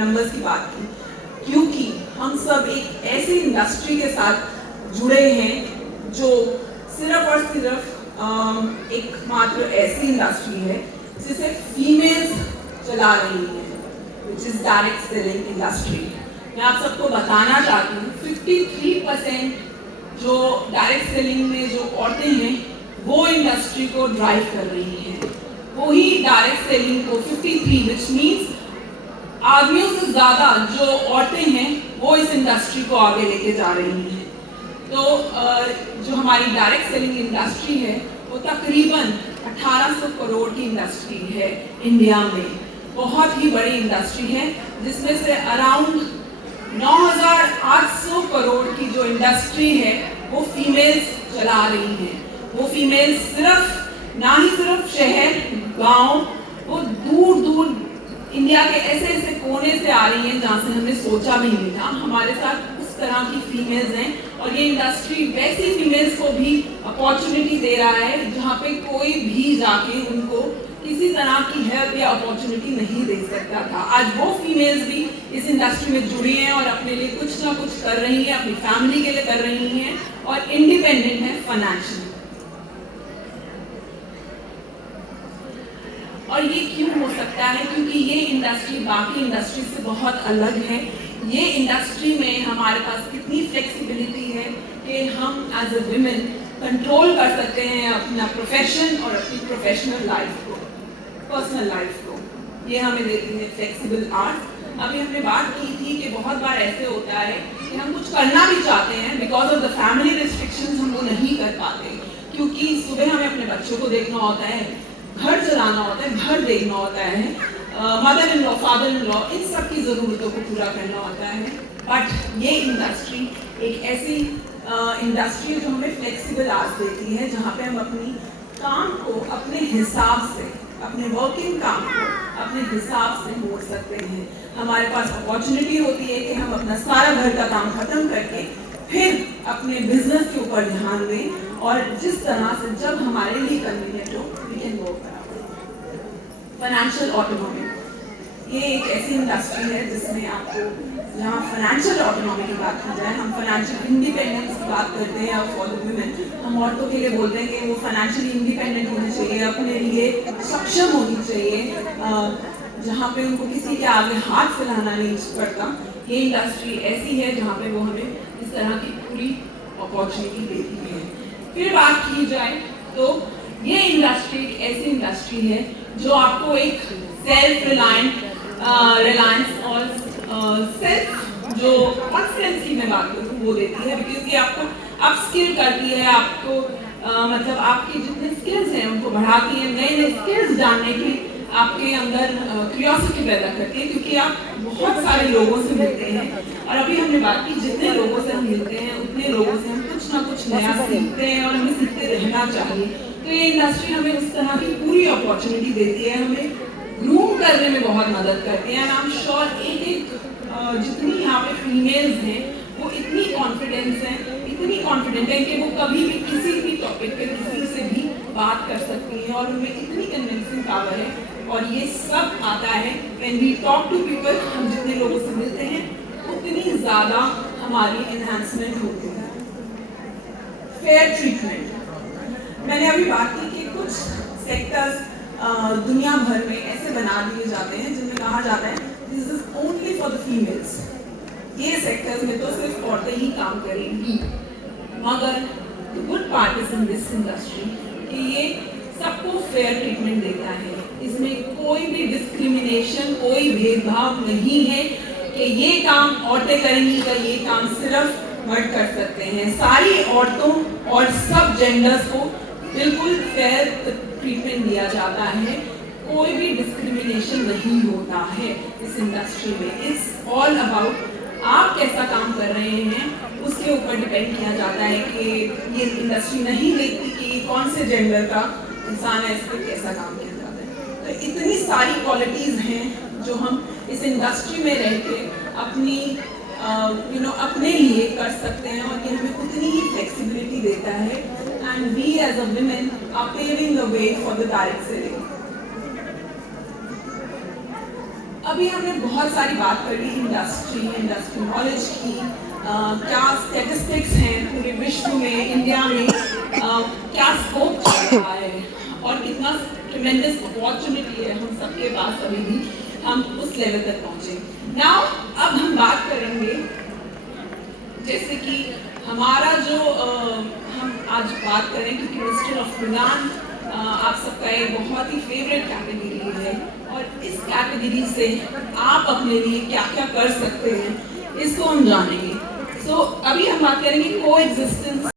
Members की बात की, क्योंकि हम सब एक ऐसी इंडस्ट्री के साथ जुड़े हैं जो सिर्फ और सिर्फ एकमात्र ऐसी इंडस्ट्री है जिसे फीमेल्स चला रही हैं, which is direct selling industry. मैं आप सबको बताना चाहती हूँ 53% जो डायरेक्ट सेलिंग में जो औरतें हैं वो इंडस्ट्री को ड्राइव कर रही हैं। वही डायरेक्ट सेलिंग को 53 विच मीन्स आदमियों से ज़्यादा जो औरतें हैं वो इस इंडस्ट्री को आगे लेके जा रही हैं। तो जो हमारी डायरेक्ट सेलिंग इंडस्ट्री है वो तकरीबन 1800 करोड़ की इंडस्ट्री है इंडिया में, बहुत ही बड़ी इंडस्ट्री है, जिसमें से अराउंड 9800 करोड़ की जो इंडस्ट्री है वो फीमेल्स चला रही हैं। वो फीमेल्स ना ही सिर्फ शहर गांव, वो दूर दूर इंडिया के ऐसे ऐसे कोने से आ रही हैं जहाँ से हमने सोचा भी नहीं था। हमारे साथ उस तरह की फीमेल्स हैं और ये इंडस्ट्री वैसी फीमेल्स को भी अपॉर्चुनिटी दे रहा है जहाँ पे कोई भी जाके उनको किसी तरह की हेल्प या अपॉर्चुनिटी नहीं दे सकता था। आज वो फीमेल्स भी इस इंडस्ट्री में जुड़ी हैं और अपने लिए कुछ ना कुछ कर रही हैं, अपनी फैमिली के लिए कर रही हैं और इंडिपेंडेंट है फाइनेंशियली। और ये क्यों हो सकता है? क्योंकि ये इंडस्ट्री बाकी इंडस्ट्री से बहुत अलग है। ये इंडस्ट्री में हमारे पास कितनी फ्लेक्सिबिलिटी है कि हम एज अ वुमेन कंट्रोल कर सकते हैं अपना प्रोफेशन और अपनी प्रोफेशनल लाइफ को, पर्सनल लाइफ को। ये हमें देती है फ्लेक्सिबल आवर्स। अभी हमने बात की थी कि बहुत बार ऐसे होता है कि हम कुछ करना भी चाहते हैं, because of the family restrictions हम वो नहीं कर पाते, क्योंकि सुबह हमें अपने बच्चों को देखना होता है, घर चलाना होता है, घर देखना होता है, mother in law, father in law, इन सब की ज़रूरतों को पूरा करना होता है। बट ये इंडस्ट्री एक ऐसी इंडस्ट्री है जो हमें फ्लेक्सिबल आवर्स देती है, जहाँ पे हम अपनी काम को अपने हिसाब से, अपने वर्किंग काम को अपने हिसाब से मोड़ सकते हैं। हमारे पास अपॉर्चुनिटी होती है कि हम अपना सारा घर का काम खत्म करके फिर अपने बिजनेस के ऊपर ध्यान दें और जिस तरह से जब हमारे लिए कन्वीनियंट हो we can work. Financial autonomy ये एक ऐसी इंडस्ट्री है जिसमें आपको, जहाँ फाइनेंशियल ऑटोनॉमी की बात की जाए, हम फाइनेंशियल इंडिपेंडेंस की बात करते हैं फॉर द वुमेन। हम औरतों के लिए बोलते हैं कि वो फाइनेंशियली इंडिपेंडेंट होनी चाहिए, अपने लिए सक्षम होनी चाहिए, जहाँ पे उनको किसी के आगे हाथ फैलाना नहीं पड़ता। ये इंडस्ट्री ऐसी है जहाँ पे वो हमें इस तरह की पूरी अपॉर्चुनिटी देती है। फिर बात की जाए तो ये इंडस्ट्री एक ऐसी इंडस्ट्री है जो आपको एक सेल्फ रिलायंस और सेल्फ जो कॉन्फिडेंस की मैं बात करूँ वो देती है, बिकॉज ये आपको अपस्किल करती है, आपको मतलब आपके जितने स्किल्स हैं उनको बढ़ाती है, नए नए स्किल्स जानने की आपके अंदर क्यूरियोसिटी पैदा करती है, क्योंकि आप बहुत सारे लोगों से मिलते हैं। और अभी हमने बात की जितने लोगों से हम मिलते हैं उतने लोगों से हम कुछ ना कुछ नया सीखते हैं और हमें सीखते रहना चाहिए। तो ये इंडस्ट्री हमें उस तरह की पूरी अपॉर्चुनिटी देती है, हमें ग्रूम करने में बहुत मदद करती है। एंड आई एम श्योर एक जितनी यहाँ पे फीमेल्स हैं वो इतनी कॉन्फिडेंट हैं कि वो कभी भी किसी भी टॉपिक पे किसी से भी बात कर सकती हैं और उनमें इतनी कन्विंसिंग पावर है। और ये सब आता है when we talk to people, हम जितने लोगों से मिलते हैं उतनी ज़्यादा हमारी एनहांसमेंट होती है। फेयर ट्रीटमेंट, मैंने अभी बात की कि कुछ सेक्टर्स दुनिया भर में ऐसे बना दिए जाते हैं जिनमें कहा जाता है this is only for the females. ये सेक्टर्स में तो सिर्फ औरतें ही काम करेंगी, मगर the good part is in this industry कि ये सबको फेयर ट्रीटमेंट देता है। इसमें कोई भी डिस्क्रिमिनेशन, कोई भेदभाव नहीं है कि ये काम औरतें करेंगी तो ये काम सिर्फ मर्द कर सकते हैं। सारी औरतों और सब जेंडर्स को बिल्कुल फेयर ट्रीटमेंट दिया जाता है, कोई भी डिस्क्रिमिनेशन नहीं होता है इस इंडस्ट्री में। इट्स ऑल अबाउट आप कैसा काम कर रहे हैं उसके ऊपर डिपेंड किया जाता है कि ये इंडस्ट्री नहीं देखती कि कौन से जेंडर का इंसान है, इस पर कैसा काम किया जाता है। तो इतनी सारी क्वालिटीज़ हैं जो हम इस इंडस्ट्री में रह के अपनी अपने लिए कर सकते हैं और ये हमें उतनी ही फ्लेक्सिबिलिटी देता है। And we as a women are paving the way for the direct selling. अभी हमने बहुत सारी बात कर ली इंडस्ट्री नॉलेज की, क्या स्टैटिस्टिक्स हैं पूरे विश्व में, इंडिया में क्या स्कोप चल रहा है और कितना ट्रेमेंडस अपॉर्चुनिटी है हम सबके पास अभी भी हम उस लेवल तक पहुंचे। नाउ अब हम बात करेंगे जैसे कि हमारा जो हम आज बात करें क्योंकि मिस्टर ऑफ मिलान आप सबका एक बहुत ही फेवरेट कैटेगरी है और इस कैटेगरी से आप अपने लिए क्या क्या कर सकते हैं इसको हम जानेंगे। सो अभी हम बात करेंगे को एग्जिस्टेंस